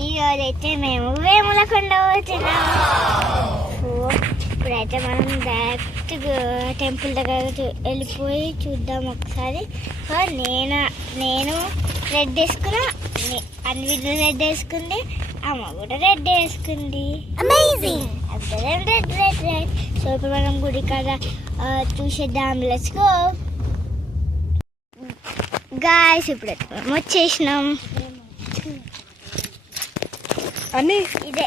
ఈ రోజైతే మేము వేములకొండ పోతున్నాం. సో ఇప్పుడైతే మనం డైరెక్ట్ టెంపుల్ దగ్గర వెళ్ళిపోయి చూద్దాం ఒకసారి. సో నేను రెడ్ వేసుకున్నా, అన్విత రెడ్ వేసుకుంది, అమ్మ కూడా రెడ్ వేసుకుంది. అమేజింగ్, అందరం రెడ్ రెడ్ రెడ్. సో ఇప్పుడు మనం గుడి కాడ చూసేద్దాం. Let's go guys. ఇప్పుడు మేము వచ్చేసినాం. అన్నీ ఇదే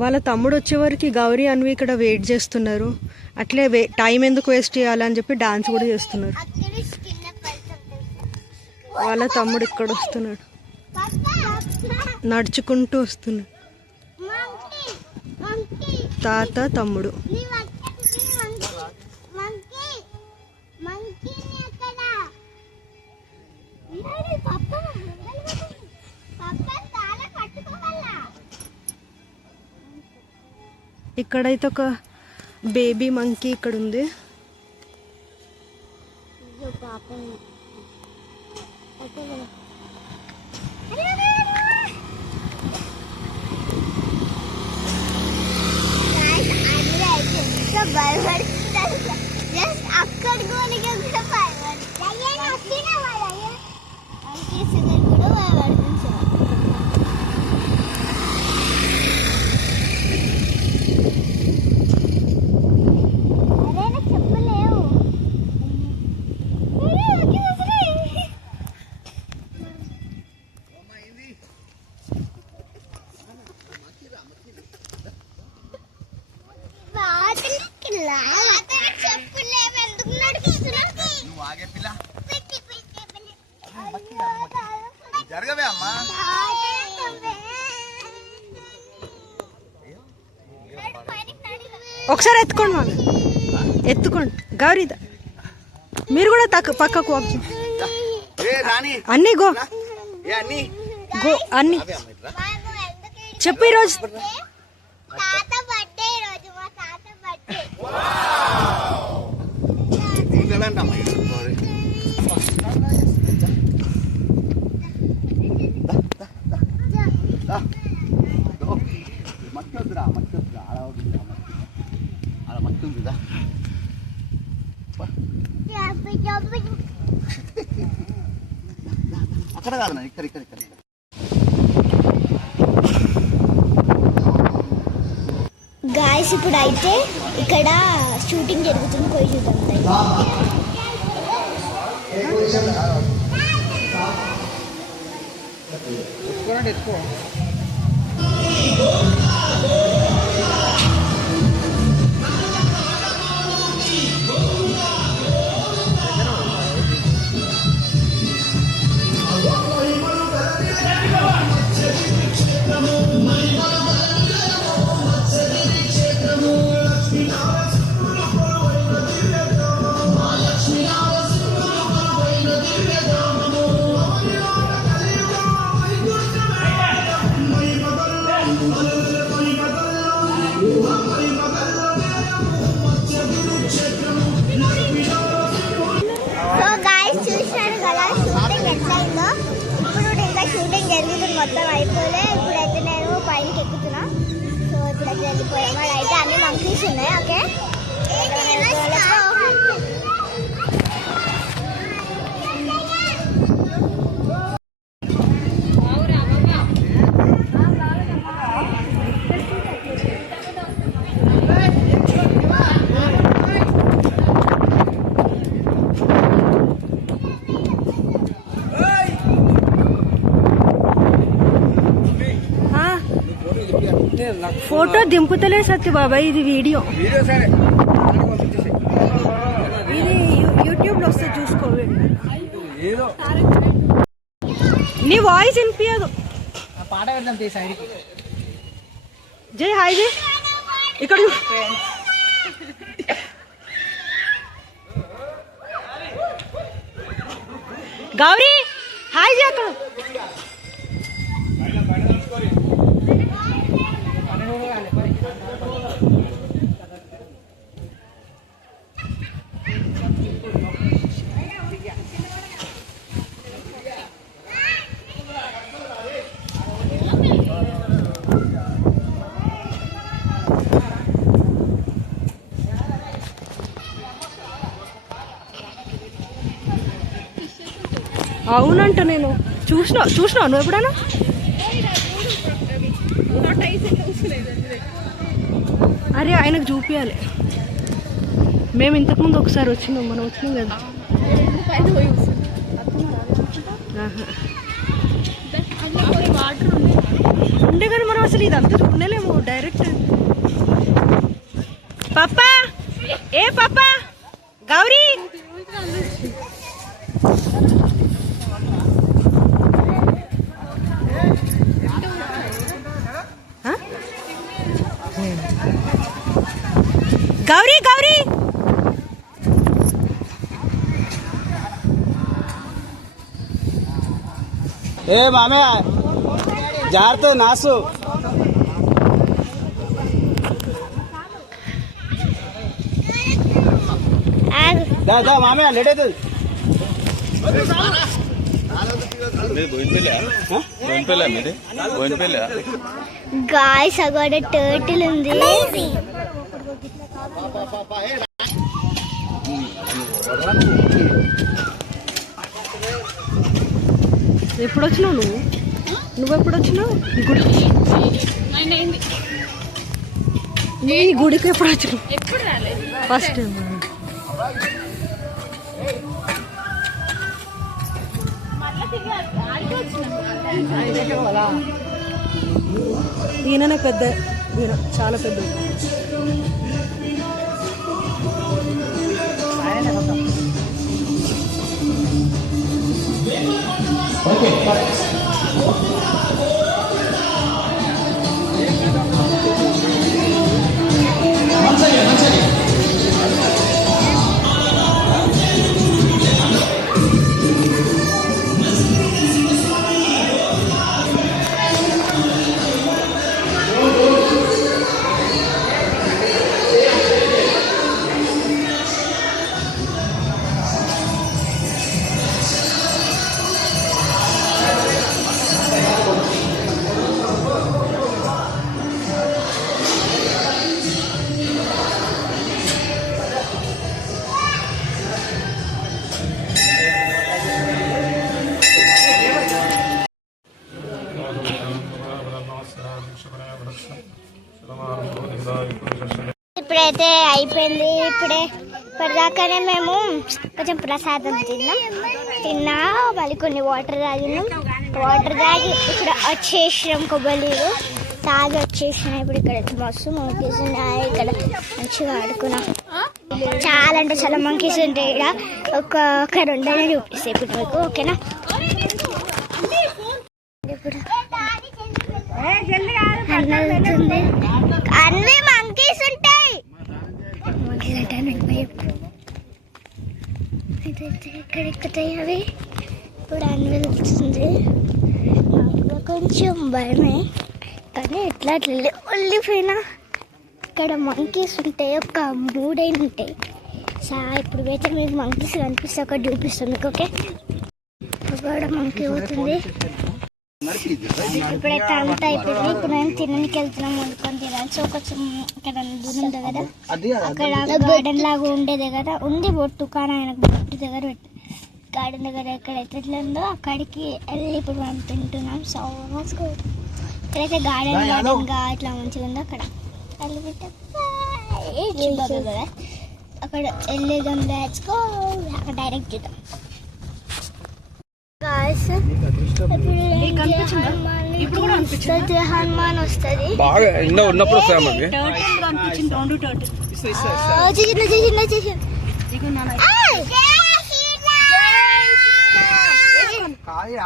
వాళ్ళ తమ్ముడు వచ్చేవరకు గౌరీ అన్వి ఇక్కడ వెయిట్ చేస్తున్నారు. అట్లే టైం ఎందుకు వేస్ట్ చేయాలని చెప్పి డాన్స్ కూడా చేస్తున్నారు. వాళ్ళ తమ్ముడు ఇక్కడ వస్తున్నాడు, నడుచుకుంటూ వస్తున్నాడు. తాత తమ్ముడు. ఇక్కడైతే ఒక బేబీ మంకీ ఇక్కడ ఉంది. అక్కడ ఒకసారి ఎత్తుకోండి, వాళ్ళు ఎత్తుకోండి. గౌరీ మీరు కూడా పక్కకు అన్నీ గో గో అన్నీ చెప్పు. ఈరోజు అక్కడ కాదు, ఇక్కడ ఇక్కడ ఇక్కడ. గాయస్ ఇప్పుడు అయితే ఇక్కడ షూటింగ్ జరుగుతుంది, పోయి చూద్దాం. మొత్తం అయిపోలే. ఇప్పుడైతే నేను పైనకి ఎక్కుతున్నా. సో ఇప్పుడైతే వెళ్ళిపోయాము. అయితే అన్ని మంకీస్ ఉన్నాయి. ఓకే, ఫోటో దింపుతలే సత్యబాబాయ్, ఇది వీడియో. ఇది యూట్యూబ్ లో వస్తే చూసుకోవాలి. నీ వాయిస్ వినిపించదు. జై హాయ్ జై ఇక్కడ గౌరీ హాయ్ జై అక్కడ. అవునంట, నేను చూసినావు నువ్వు ఎప్పుడైనా? అరే ఆయనకు చూపించాలి. మేము ఇంతకుముందు ఒకసారి వచ్చినాం, మనం వచ్చినాం కదా. ఉండే కానీ మనం అసలు ఇదంతా చూడలేము డైరెక్ట్. పాపా ఏ పాపా గౌరీ गौरी गौरी ए मामे जार तो नासु दा दा मामे लेटे तो गाइस अगर टर्टल ఉంది. ఎప్పుడు వచ్చినావు నువ్వు ఎప్పుడు వచ్చినావు ఈ గుడికి? నీ గుడికి ఎప్పుడు వచ్చినావు? First time. ఈయననే పెద్ద, ఈయన చాలా పెద్ద. ఇప్పుడైతే అయిపోయింది. ఇప్పటిదాకానే మేము కొంచెం ప్రసాదం తిన్నా మళ్ళీ కొన్ని వాటర్ తాగినాం. వాటర్ తాగి ఇక్కడ వచ్చేసినాం, కొబ్బరిలు తాగి వచ్చేసినాం. ఇప్పుడు ఇక్కడ మస్తు మంకీస్ ఉన్నాయి. ఇక్కడ మంచిగా ఆడుకున్నాం. చాలా అంటే చాలా మంకీస్ ఉంటాయి ఇక్కడ. ఒక రెండైనా చూపిస్తాయి ఇప్పుడు మీకు, ఓకేనా? ఇప్పుడు అన్ని మంకీస్ ఉంటాయి. మంకీస్ అంటే ఇక్కడ ఎక్కుతాయి అవి. ఇప్పుడు అన్ని వెళ్తుంది. నాకు కొంచెం భయమే, కానీ ఎట్లా వెళ్ళిపోయినా ఇక్కడ మంకీస్ ఉంటాయి. ఒక 3 ఉంటాయి. ఇప్పుడు అయితే మీకు మంకీస్ కనిపిస్తే ఒకటి చూపిస్తాను మీకు, ఓకే? ఒక మంకీ పోతుంది. ఇప్పుడైతే అంతా అయిపోయింది. ఇప్పుడు నేను తినడానికి వెళ్తున్నాం, వండుకొని తినాలి. సో కొంచెం ఇక్కడ దూరం ఉంది కదా, అక్కడ గార్డెన్ లాగా ఉండేది కదా, ఉంది బొట్టు. కానీ ఆయనకు బొట్టు దగ్గర గార్డెన్ దగ్గర ఎక్కడైతే ఎట్లా ఉందో అక్కడికి వెళ్ళి ఇప్పుడు మనం తింటున్నాం. సో ఇక్కడైతే గార్డెన్గా ఇట్లా మంచిగా ఉందో అక్కడ వెళ్ళిపెట్టే అక్కడ వెళ్ళేదాం. లెట్స్ గో, అక్కడ డైరెక్ట్ చూద్దాం. గాయ్స్ ఇప్పుడు హనుమాన్ వస్తుంది. బాగా ఎండ ఉన్నప్పుడు వస్తాయి మనకి.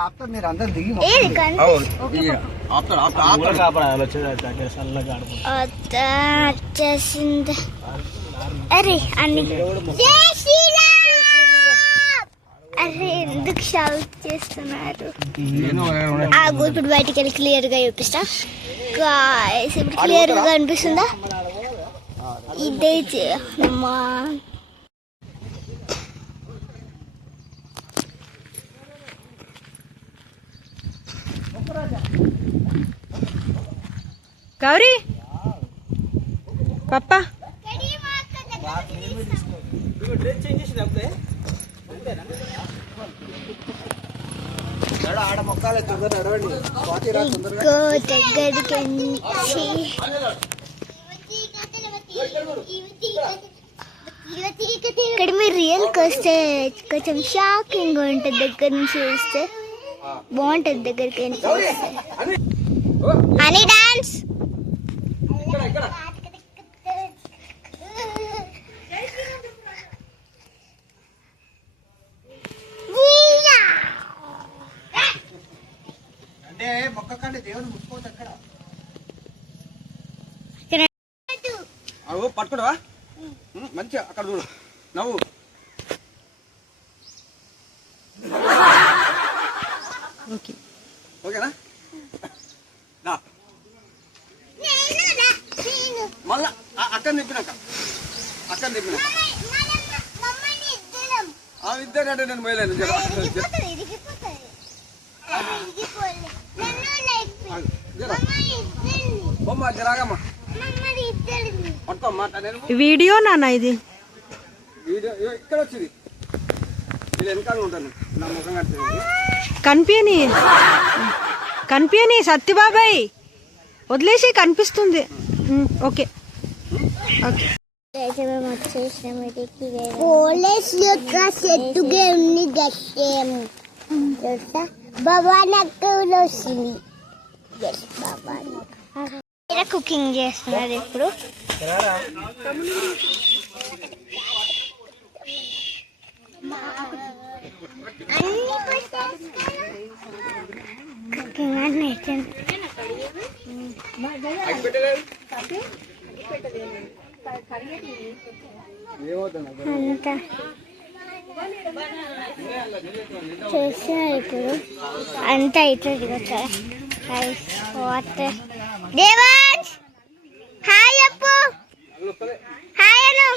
ఆపుతారు మీరు అందరు దిగి వచ్చేసింది. అరే అన్ని అరే ఎందుకు షౌట్ చేస్తున్నారు? ఇప్పుడు బయటికి వెళ్ళి క్లియర్ గా చూపిస్తా. గాయ్స్ ఇప్పుడు క్లియర్ గా కనిపిస్తుందా? ఇదైతే అమ్మా గౌరీ పప్పా ఆడ మొక్కలు తొందర నడవండి. ఇంకో దగ్గరికి నుంచి ఇక్కడ మీరు రియల్కి వస్తే కొంచెం షాకింగ్ ఉంటుంది. దగ్గర నుంచి చూస్తే బాగుంటుంది. దగ్గరికి అని డాన్స్ అంటే మొక్క కంటే దేవుని ముట్టుకోవద్దు అక్కడ. పట్టుకోవా మంచిగా అక్కడ చూడు నవ్వు. ఓకేనా? మళ్ళా అక్కడ నింపినాక ఇద్దరంటే నేను పోయలేను. బొమ్మ జరాగమ్మా పట్టుకోమ్మా. వీడియో నాన్న ఇది వీడియో ఇక్కడ వచ్చింది. వీళ్ళు వెనకాల ఉంటాను. నా ముఖం కనిపించని సత్యబాబాయ్ వదిలేసి కనిపిస్తుంది. Okay okay. పోలీస్ యొక్క సెట్టుగా ఉంది. గట్టేము భవానీ వస్తుంది. కుకింగ్ చేస్తున్నారు ఇప్పుడు. కుకింగ్ అన్నీ అంతా చేస్తున్నారు ఇప్పుడు. అంతా అవుతుంది కదా. వాటర్ దేవాన్స్ హాయ్ అప్పు. హాయ్ అను.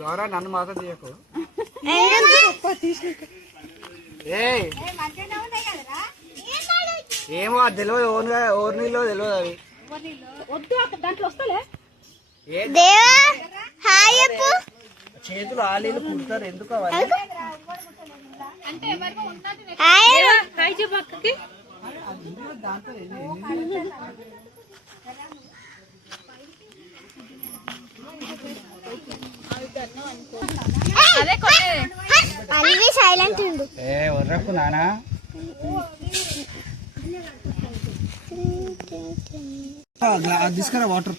గౌరా నన్ను మాత్రం తీయకు. ఏమో అది తెలియదు. ఓర్నీలో తెలియదు. అవి దేవా హాయ్ అప్పు. చేతులు ఆలీలు కుడతారు ఎందుకు అవన్నీ? అన్ని సైలెంట్ ఉండు. వర్రకు నానా తీసుకురా వాటర్.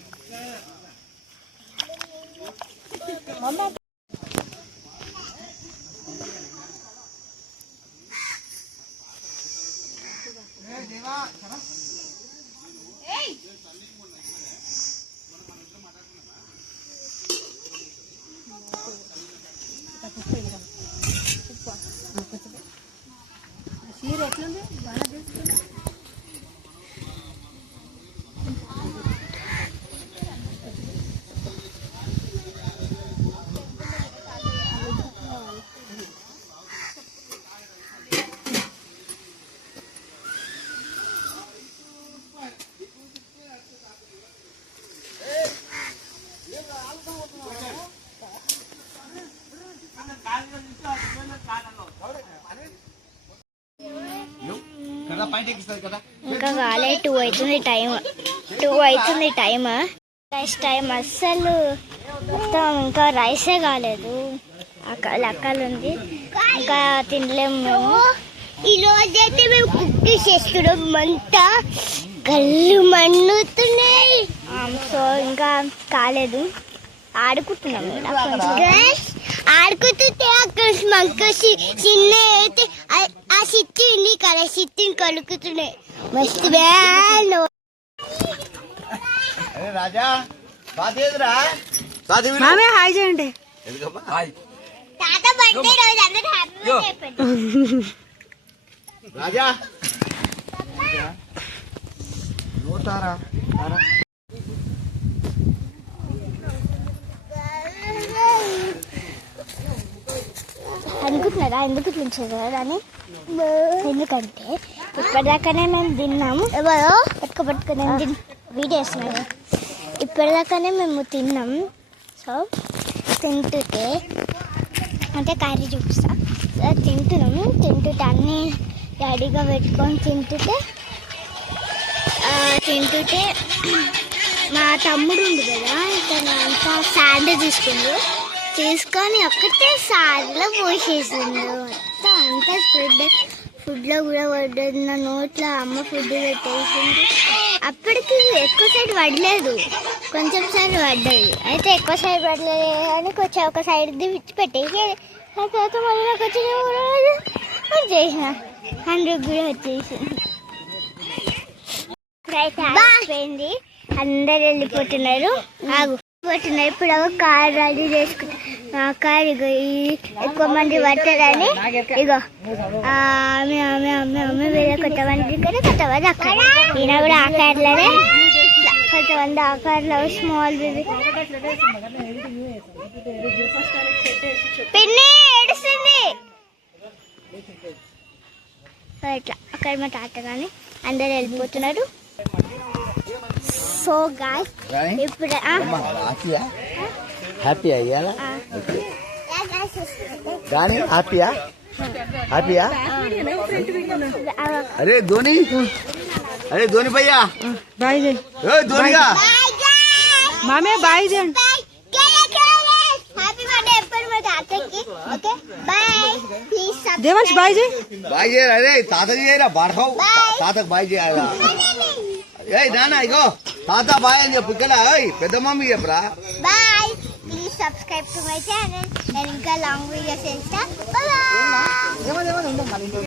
ఇంకా కాలే 2 అవుతుంది టైం. రైస్ టైం అస్సలు మొత్తం ఇంకా రైసే కాలేదు. అక్కలు ఉంది ఇంకా తినలేము మేము. ఈరోజు అయితే మేము కుక్ చేస్తున్నాం. మంట కళ్ళు మండుతున్నాయి. సో ఇంకా కాలేదు. ఆడుకుంటున్నాం ఆడుకుంటుంటే అక్కడ మంకసి చిన్న అయితే ఆ సిట్టి ఉంది కదా, సిట్టిని కలుకుతున్నాయి. మస్తు బ్యాన్. రాజా మామే హాయ్ చేయండి. తాత బర్త్డే రోజు అందరూ హ్యాపీగా చెప్పండి. రాజా నోటారా అనుకుంటున్నారా ఎందుకు ఇట్లుంచారు అని? ఎందుకంటే ఇప్పటిదాకానే మేము తిన్నాము. ఎవరో పట్టుకొని వీడియో వేస్తున్నాను. ఇప్పటిదాకానే మేము తిన్నాం. సో తింటుంటే అంటే కర్రీ చూపిస్తా. తింటున్నాము. తింటుంటే అన్నీ రెడీగా పెట్టుకొని తింటుంటే మా తమ్ముడు ఉంది కదా, తను అంతా శాండ్ తీసుకొని ఒక్కటే సార్లో పోసేసిండు. మొత్తం అంతా ఫుడ్లో కూడా పడ్డది. నా నోట్లో అమ్మ ఫుడ్ పెట్టేసింది. అప్పటికి ఎక్కువ సైడ్ పడలేదు, కొంచెం సైడ్ పడ్డది. అయితే ఎక్కువ సైడ్ పడలేదు అని కొంచెం ఒక సైడ్ విచ్చి పెట్టేసి ఆ తర్వాత మళ్ళీ నాకు వచ్చి చేసిన 100 కూడా వచ్చేసింది. అయిపోయింది. అందరు వెళ్ళిపోతున్నారు. ఇప్పుడు కార్ రెడీ చేసుకుంటారు. కార్ ఇగో ఎక్కువ మంది పడతారని ఇగో ఆమె వేరే కొంతమంది కొంతమంది అక్కడ ఈయన కూడా ఆ కార్లోనే, కొంతమంది ఆ కార్లో స్మాల్ బేబీ. పిన్ని ఏడుస్తుంది. ఇట్లా అక్కడ మా తాత కానీ అందరు వెళ్ళిపోతున్నారు. సో గాయ్స్ ఇప్పుడు హ్యాపీ అయ్యాలా కానీ హ్యాపీయా అరే ధోని భయ్యా బాయ్ చేయండి. ధోనిగా మామే బాయ్ చేయండి. దేవాంశ్ బాయ్ చేయి. బాయ్ చేయరా? అరే తాతకి చేయరా? బాడకావు తాతకు బాయ్ చేయాలా? ఏయ్ నాన్న ఇగో తాత బాయ్ అని చెప్పు. ఇక్కడ పెద్ద మమ్మీ చెప్పరా bye. Please subscribe to my channel. నేను ఇంకా లాంగ్ వీడియోస్ చేస్తా. బాయ్.